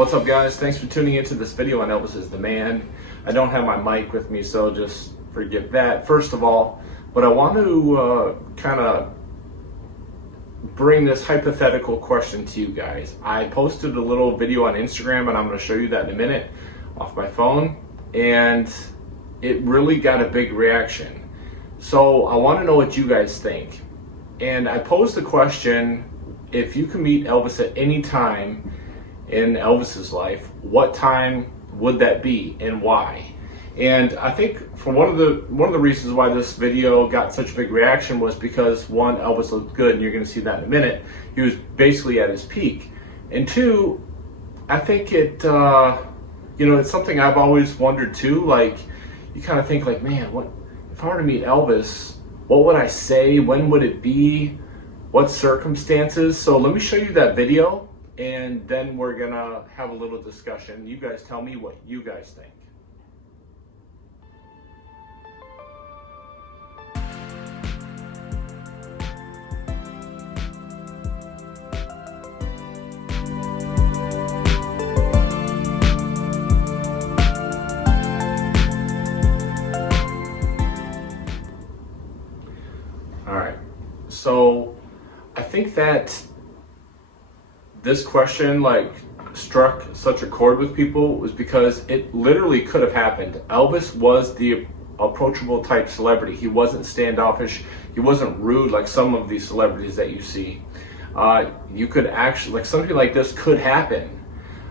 What's up, guys? Thanks for tuning into this video on Elvis is the Man. I don't have my mic with me, so just forgive that. First of all, but I want to kind of bring this hypothetical question to you guys. I posted a little video on Instagram, and I'm going to show you that in a minute off my phone, and it really got a big reaction. So I want to know what you guys think. And I posed the question, if you could meet Elvis at any time in Elvis's life, what time would that be and why? And I think for one of the reasons why this video got such a big reaction was because, one, Elvis looked good, and you're going to see that in a minute. He was basically at his peak. And two, I think it's something I've always wondered too. Like, you kind of think like, man, what if I were to meet Elvis? What would I say? When would it be? What circumstances? So let me show you that video, and then we're gonna have a little discussion. You guys tell me what you guys think. All right, so I think that this question struck such a chord with people was because it literally could have happened. Elvis was the approachable type celebrity. He wasn't standoffish. He wasn't rude like some of these celebrities that you see. You could actually, something like this could happen.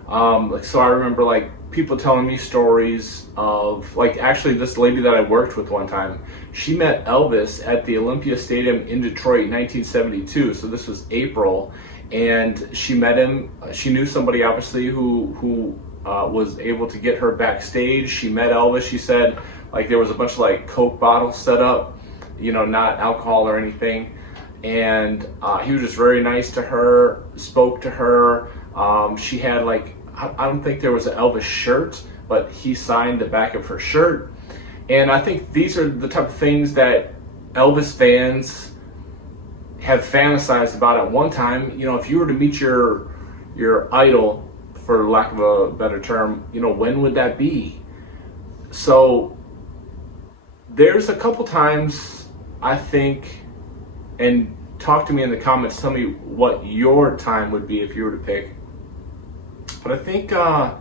So I remember people telling me stories of actually this lady that I worked with one time. She met Elvis at the Olympia Stadium in Detroit in 1972. So this was April, and she met him. She knew somebody obviously who was able to get her backstage. She met Elvis. She said there was a bunch of Coke bottles set up, not alcohol or anything. And he was just very nice to her, spoke to her. She had I don't think there was an Elvis shirt, but he signed the back of her shirt. And I think these are the type of things that Elvis fans have fantasized about at one time. If you were to meet your idol, for lack of a better term, when would that be? So there's a couple times, I think, and talk to me in the comments, tell me what your time would be if you were to pick. But I think I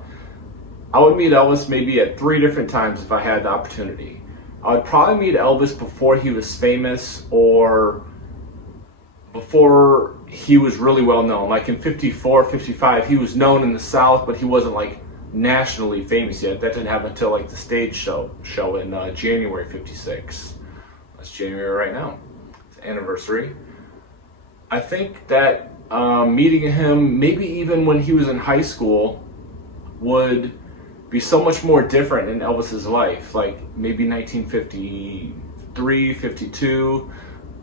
would meet Elvis maybe at 3 different times if I had the opportunity. I would probably meet Elvis before he was famous or before he was really well known. In 54, 55, he was known in the South, but he wasn't nationally famous yet. That didn't happen until the stage show in January 56. That's January right now. It's anniversary. I think that meeting him, maybe even when he was in high school, would be so much more different in Elvis's life. Maybe 1953, 52,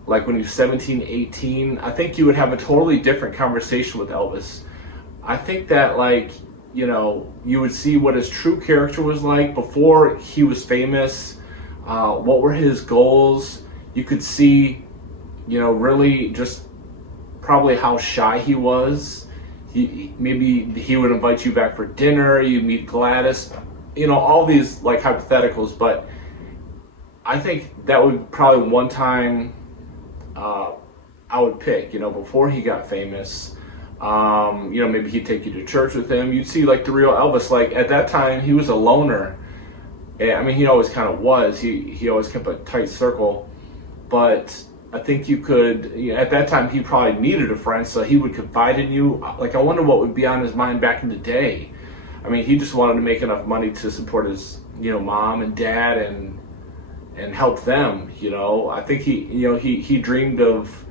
when he was 17, 18. I think you would have a totally different conversation with Elvis. I think that you would see what his true character was like before he was famous. What were his goals? You could see, really just probably how shy he was. Maybe he would invite you back for dinner, you meet Gladys, all these hypotheticals. But I think that would probably one time I would pick, before he got famous. Maybe he'd take you to church with him. You'd see the real Elvis. At that time, he was a loner. I mean, he always kind of was. He always kept a tight circle. But I think you could, at that time, he probably needed a friend, so he would confide in you. I wonder what would be on his mind back in the day. I mean, he just wanted to make enough money to support his, mom and dad and help them. I think he dreamed of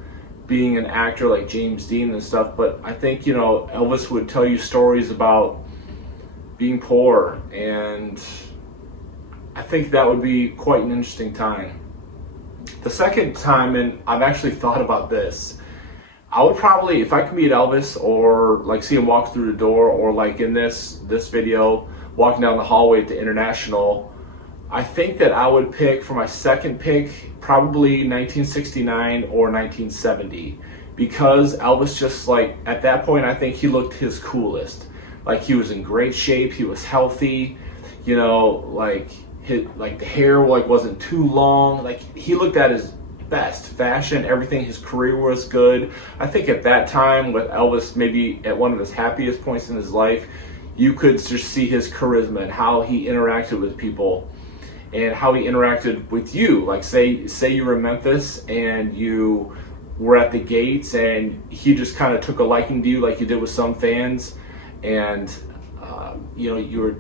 being an actor like James Dean and stuff. But I think Elvis would tell you stories about being poor, and I think that would be quite an interesting time. The second time, and I've actually thought about this, I would probably, if I could meet Elvis or see him walk through the door, or in this video, walking down the hallway at the International, I think that I would pick, for my second pick, probably 1969 or 1970, because Elvis just at that point, I think he looked his coolest. Like he was in great shape, he was healthy, you know, like the hair like wasn't too long. Like he looked at his best fashion, everything. His career was good. I think at that time with Elvis, maybe at one of his happiest points in his life, you could just see his charisma and how he interacted with people and how he interacted with you. Like say you were in Memphis and you were at the gates and he just kind of took a liking to you like you did with some fans, and you know, you were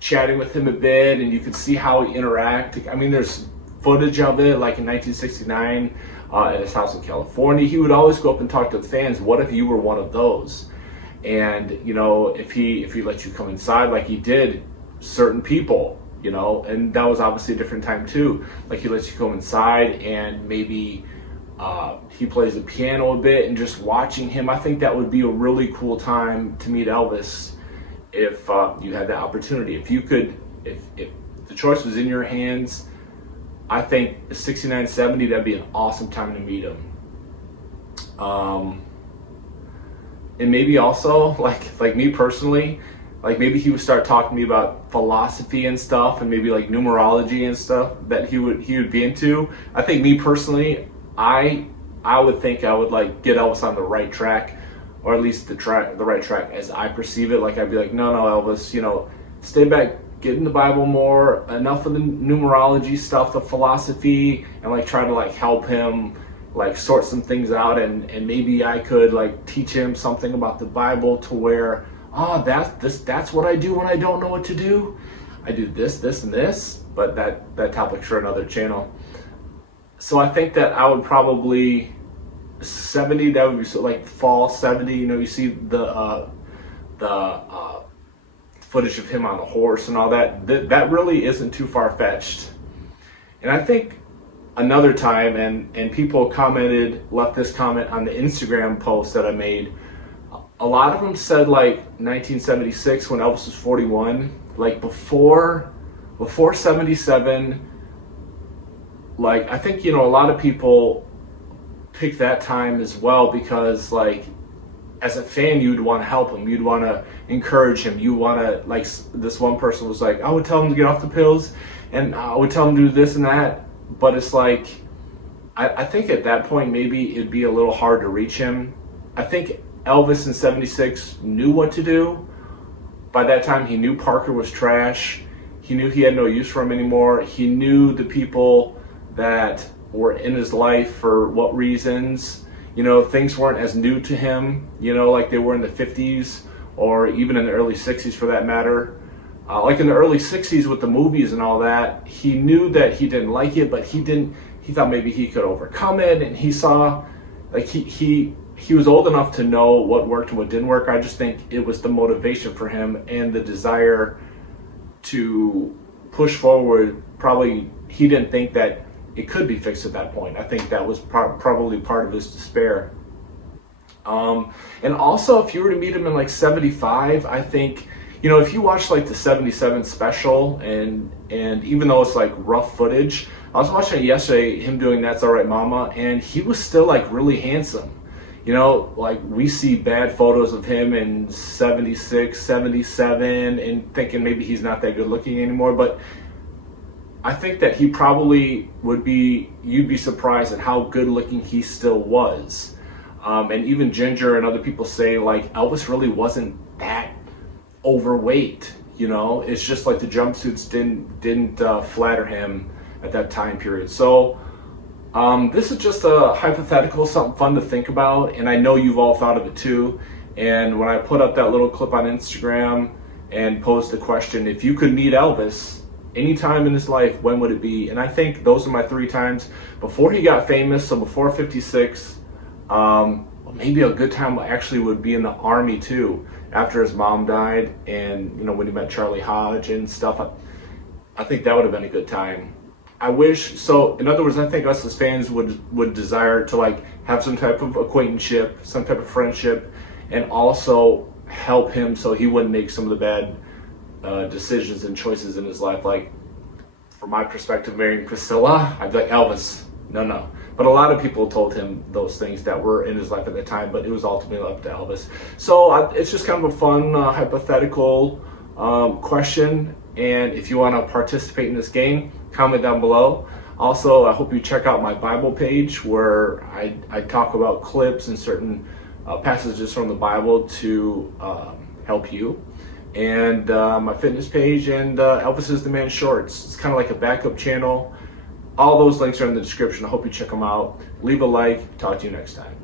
chatting with him a bit and you could see how he interacted. I mean, there's footage of it, like in 1969 at his house in California. He would always go up and talk to the fans. What if you were one of those? And you know, if he let you come inside like he did certain people, you know, and that was obviously a different time too. Like he lets you come inside and maybe he plays the piano a bit, and just watching him, I think that would be a really cool time to meet Elvis if you had the opportunity. If you could, if the choice was in your hands, I think 69, 70, that'd be an awesome time to meet him. And maybe also, like me personally, like maybe he would start talking to me about philosophy and stuff, and maybe like numerology and stuff that he would be into. I think me personally, I would think I would like get Elvis on the right track, or at least the right track as I perceive it. Like I'd be like, no, Elvis, you know, stay back, get in the Bible more, enough of the numerology stuff, the philosophy, and like try to like help him like sort some things out, and maybe I could like teach him something about the Bible to where, that's what I do when I don't know what to do. I do this, and this, but that topic's for another channel. So I think that I would probably 70. That would be so like fall 70. You know, you see the footage of him on the horse and all that. That really isn't too far fetched. And I think another time, and people left this comment on the Instagram post that I made. A lot of them said like 1976 when Elvis was 41, like before 77. Like I think, you know, a lot of people pick that time as well because like as a fan you'd want to help him, you'd want to encourage him, you want to, like this one person was like, I would tell him to get off the pills and I would tell him to do this and that. But it's like I think at that point maybe it'd be a little hard to reach him. I think Elvis in 76 knew what to do. By that time he knew Parker was trash. He knew he had no use for him anymore. He knew the people that were in his life for what reasons. You know, things weren't as new to him, you know, like they were in the 50s or even in the early 60s for that matter. Like in the early 60s with the movies and all that, he knew that he didn't like it, but he thought maybe he could overcome it, and he saw, like he was old enough to know what worked and what didn't work. I just think it was the motivation for him and the desire to push forward. Probably he didn't think that it could be fixed at that point. I think that was probably part of his despair. And also, if you were to meet him in like 75, I think, you know, if you watch like the 77 special, and even though it's like rough footage, I was watching it yesterday, him doing That's All Right Mama, and he was still like really handsome. You know, like we see bad photos of him in 76, 77, and thinking maybe he's not that good looking anymore, but I think that he probably you'd be surprised at how good looking he still was. And even Ginger and other people say like Elvis really wasn't that overweight, you know, it's just like the jumpsuits didn't flatter him at that time period. So this is just a hypothetical, something fun to think about, and I know you've all thought of it too. And when I put up that little clip on Instagram and posed the question, if you could meet Elvis any time in his life, when would it be? And I think those are my 3 times. Before he got famous, so before 56, maybe a good time actually would be in the Army too, after his mom died, and you know, when he met Charlie Hodge and stuff. I think that would have been a good time. I wish, so in other words, I think us as fans would desire to like have some type of acquaintanceship, some type of friendship, and also help him so he wouldn't make some of the bad decisions and choices in his life. Like from my perspective, marrying Priscilla, I'd be like, Elvis, no, But a lot of people told him those things that were in his life at the time, but it was ultimately up to Elvis. So it's just kind of a fun hypothetical question. And if you want to participate in this game, comment down below. Also, I hope you check out my Bible page where I talk about clips and certain passages from the Bible to help you. And my fitness page and Elvis is the Man Shorts. It's kind of like a backup channel. All those links are in the description. I hope you check them out. Leave a like. Talk to you next time.